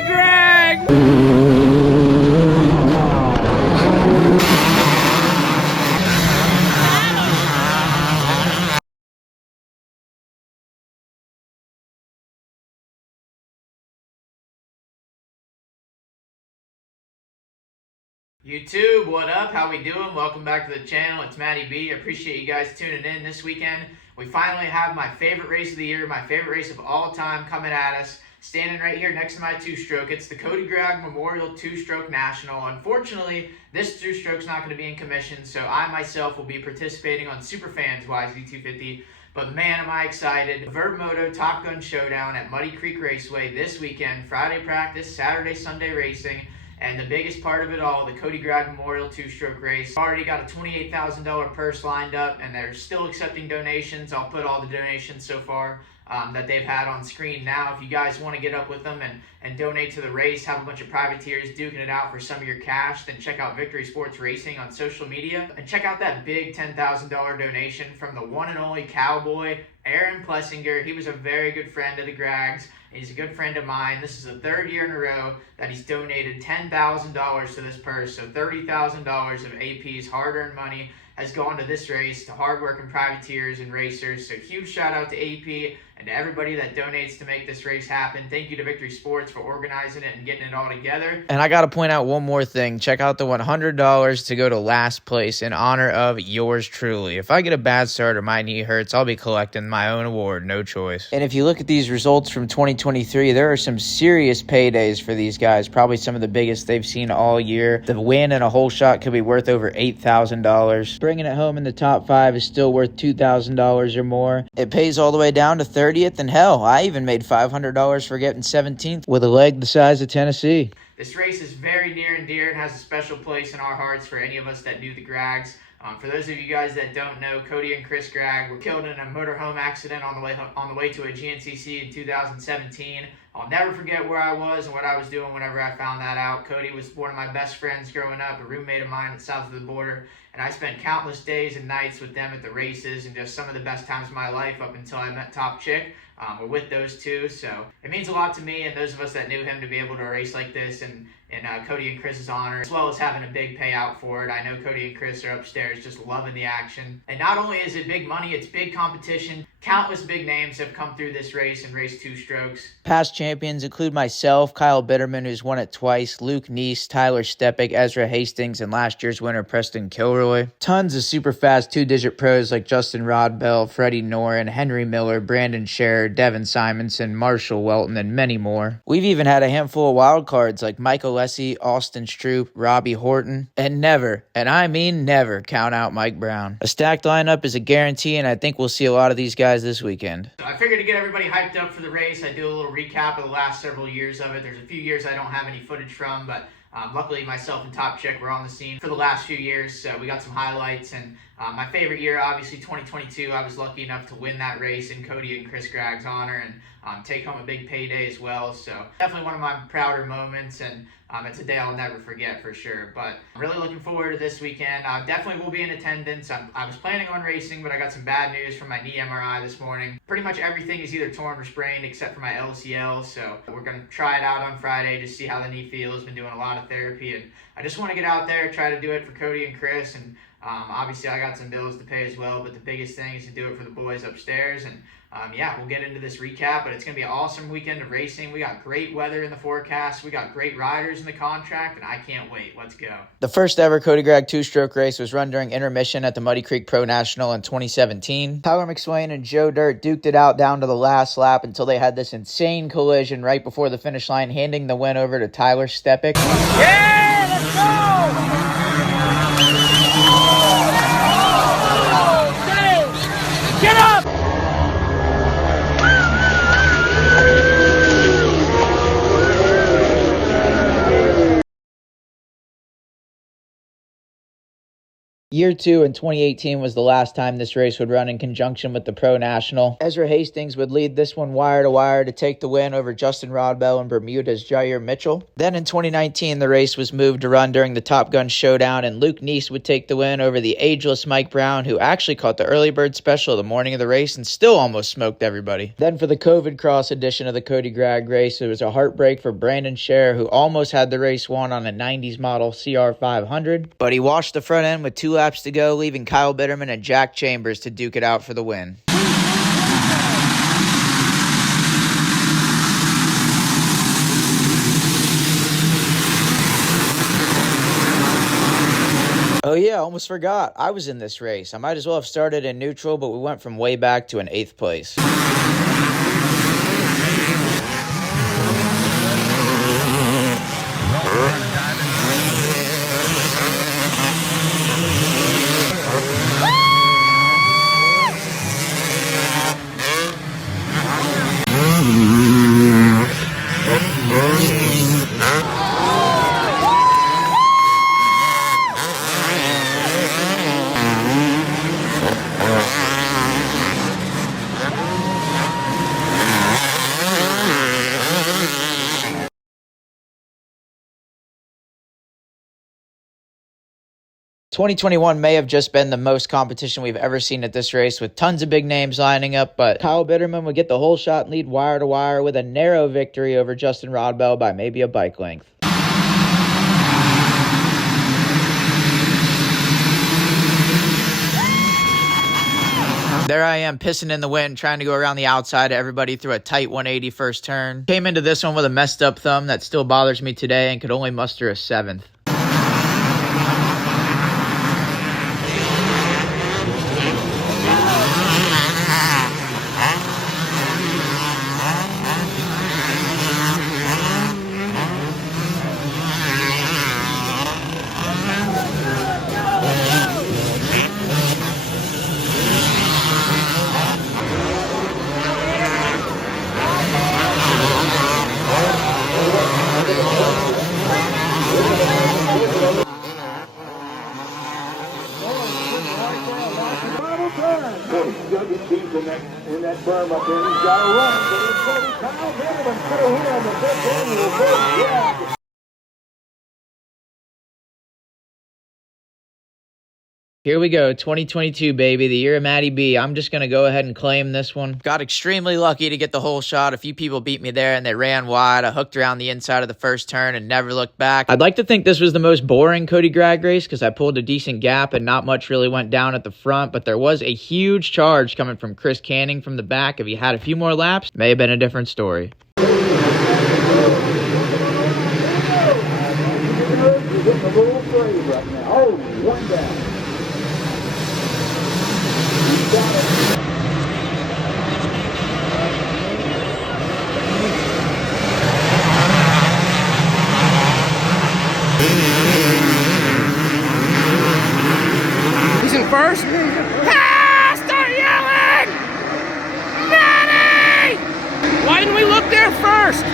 Cody Gragg! YouTube, what up? How we doing? Welcome back to the channel. It's Matty B. I appreciate you guys tuning in this weekend. We finally have my favorite race of the year, my favorite race of all time coming at us. Standing right here next to my two-stroke. It's the Cody Gragg Memorial Two-Stroke National. Unfortunately, this two-stroke's not going to be in commission, so I myself will be participating on Superfans YZ250. But man, am I excited. Verb Moto Top Gun Showdown at Muddy Creek Raceway this weekend. Friday practice, Saturday, Sunday racing. And the biggest part of it all, the Cody Gragg Memorial Two-Stroke Race. Already got a $28,000 purse lined up, and they're still accepting donations. I'll put all the donations so far that they've had on screen now. If you guys want to get up with them and donate to the race, have a bunch of privateers duking it out for some of your cash, then check out Victory Sports Racing on social media. And check out that big $10,000 donation from the one and only Cowboy, Aaron Plessinger. He was a very good friend of the Graggs. He's a good friend of mine. This is the third year in a row that he's donated $10,000 to this purse. So $30,000 of AP's hard-earned money has gone to this race, to hardworking privateers and racers. So huge shout out to AP and to everybody that donates to make this race happen. Thank you to Victory Sports for organizing it and getting it all together. And I got to point out one more thing. Check out the $100 to go to last place in honor of yours truly. If I get a bad start or my knee hurts, I'll be collecting my own award. No choice. And if you look at these results from 2023, there are some serious paydays for these guys. Probably some of the biggest they've seen all year. The win in a whole shot could be worth over $8,000. Bringing it home in the top 5 is still worth $2,000 or more. It pays all the way down to 30th, and hell, I even made $500 for getting 17th with a leg the size of Tennessee. This race is very near and dear and has a special place in our hearts for any of us that knew the Graggs. For those of you guys that don't know, Cody and Chris Gragg were killed in a motorhome accident on the way to a GNCC in 2017. I'll never forget where I was and what I was doing whenever I found that out. Cody was one of my best friends growing up, a roommate of mine at south of the border, and I spent countless days and nights with them at the races, and just some of the best times of my life up until I met Top Chick. Were with those two, so it means a lot to me and those of us that knew him to be able to race like this in Cody and Chris's honor, as well as having a big payout for it. I know Cody and Chris are upstairs just loving the action. And not only is it big money, it's big competition. Countless big names have come through this race and raced two strokes. Past champions include myself, Kyle Bitterman, who's won it twice, Luke Neese, Tyler Stepik, Ezra Hastings, and last year's winner, Preston Kilroy. Tons of super fast two-digit pros like Justin Rodbell, Freddie Noren, Henry Miller, Brandon Scherer, Devin Simonson, Marshall Welton, and many more. We've even had a handful of wild cards like Michael Lessie, Austin Stroop, Robbie Horton, and never, and I mean never, count out Mike Brown. A stacked lineup is a guarantee, and I think we'll see a lot of these guys this weekend. So I figured to get everybody hyped up for the race, I'd do a little recap of the last several years of it. There's a few years I don't have any footage from, but luckily myself and Top Chick were on the scene for the last few years, so we got some highlights. And my favorite year, obviously 2022, I was lucky enough to win that race in Cody and Chris Gragg's honor and take home a big payday as well. So definitely one of my prouder moments, and it's a day I'll never forget for sure. But I'm really looking forward to this weekend. Definitely will be in attendance. I was planning on racing, but I got some bad news from my knee MRI this morning. Pretty much everything is either torn or sprained except for my LCL, so we're going to try it out on Friday to see how the knee feels. Been doing a lot of therapy, and I just want to get out there, try to do it for Cody and Chris, and obviously I got some bills to pay as well, but the biggest thing is to do it for the boys upstairs. And yeah, we'll get into this recap, but it's going to be an awesome weekend of racing. We got great weather in the forecast. We got great riders in the contract, and I can't wait. Let's go. The first ever Cody Gragg two-stroke race was run during intermission at the Muddy Creek Pro National in 2017. Tyler McSwain and Joe Dirt duked it out down to the last lap until they had this insane collision right before the finish line, handing the win over to Tyler Stepik. Yeah, let's go! Get up! Year 2 in 2018 was the last time this race would run in conjunction with the Pro National. Ezra Hastings would lead this one wire to wire to take the win over Justin Rodbell and Bermuda's Jair Mitchell. Then in 2019, the race was moved to run during the Top Gun Showdown, and Luke Neese would take the win over the ageless Mike Brown, who actually caught the early bird special the morning of the race and still almost smoked everybody. Then for the COVID Cross edition of the Cody Gragg race, it was a heartbreak for Brandon Scher, who almost had the race won on a 90s model CR500, but he washed the front end with 2 laps to go, leaving Kyle Bitterman and Jack Chambers to duke it out for the win. Oh yeah, almost forgot. I was in this race. I might as well have started in neutral, but we went from way back to an 8th place. ...2021 may have just been the most competition we've ever seen at this race, with tons of big names lining up, but Kyle Bitterman would get the whole shot and lead wire to wire with a narrow victory over Justin Rodbell by maybe a bike length. There I am, pissing in the wind, trying to go around the outside of everybody through a tight 180 first turn. Came into this one with a messed up thumb that still bothers me today and could only muster a 7th. In that berm up there, he's got to run. But it's going to be Kyle Bitterman. Put a hit on the big end. Yeah. Here we go, 2022, baby, the year of Matty B. I'm just going to go ahead and claim this one. Got extremely lucky to get the whole shot. A few people beat me there, and they ran wide. I hooked around the inside of the first turn and never looked back. I'd like to think this was the most boring Cody Gragg race because I pulled a decent gap and not much really went down at the front, but there was a huge charge coming from Chris Canning from the back. If he had a few more laps, may have been a different story. You're getting a little brave right now. Oh, one down. He's in first. Ah, start yelling! Matty! Why didn't we look there first?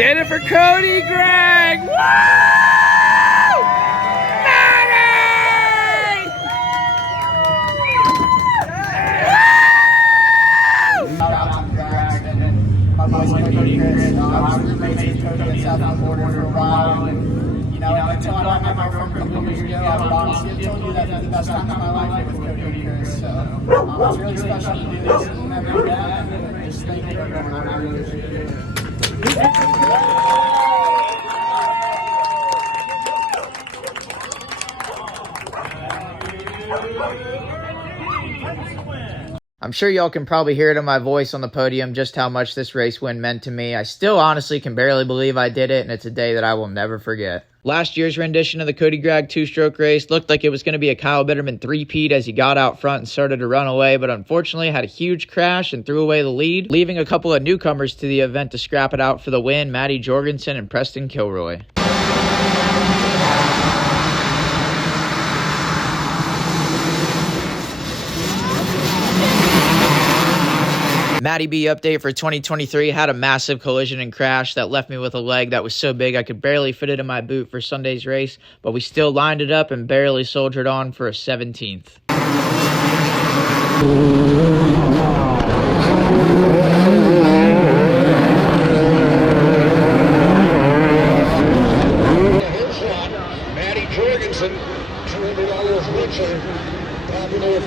Did it for Cody, Gragg! Woo! Maddie! Woo! Shout out to Gragg and my boys Cody and Chris. I was roommates with Cody at South Border for a while, and until I met my girlfriend a couple years ago, I would honestly have told you that the best time of my life was with Cody and Chris. So it's really special to do this and every day, and just thank you everyone. I really appreciate it. I'm sure y'all can probably hear it in my voice on the podium just how much this race win meant to me. I still honestly can barely believe I did it, and it's a day that I will never forget. Last year's rendition of the Cody Gragg two-stroke race looked like it was going to be a Kyle Bitterman three-peat as he got out front and started to run away, but unfortunately had a huge crash and threw away the lead, leaving a couple of newcomers to the event to scrap it out for the win, Matty Jorgensen and Preston Kilroy. Matty B update for 2023 had a massive collision and crash that left me with a leg that was so big I could barely fit it in my boot for Sunday's race, but we still lined it up and barely soldiered on for a 17th. Matty Jorgensen, $200 richer, popular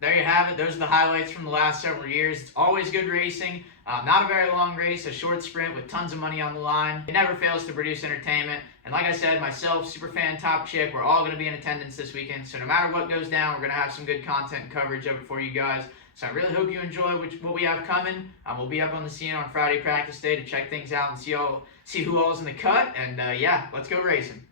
There you have it. Those are the highlights from the last several years. It's always good racing. Not a very long race, a short sprint with tons of money on the line. It never fails to produce entertainment. And like I said, myself, Superfan Top Chick, we're all going to be in attendance this weekend. So no matter what goes down, we're going to have some good content and coverage of it for you guys. So I really hope you enjoy what we have coming. We'll be up on the scene on Friday practice day to check things out and see who all's in the cut. And yeah, let's go racing.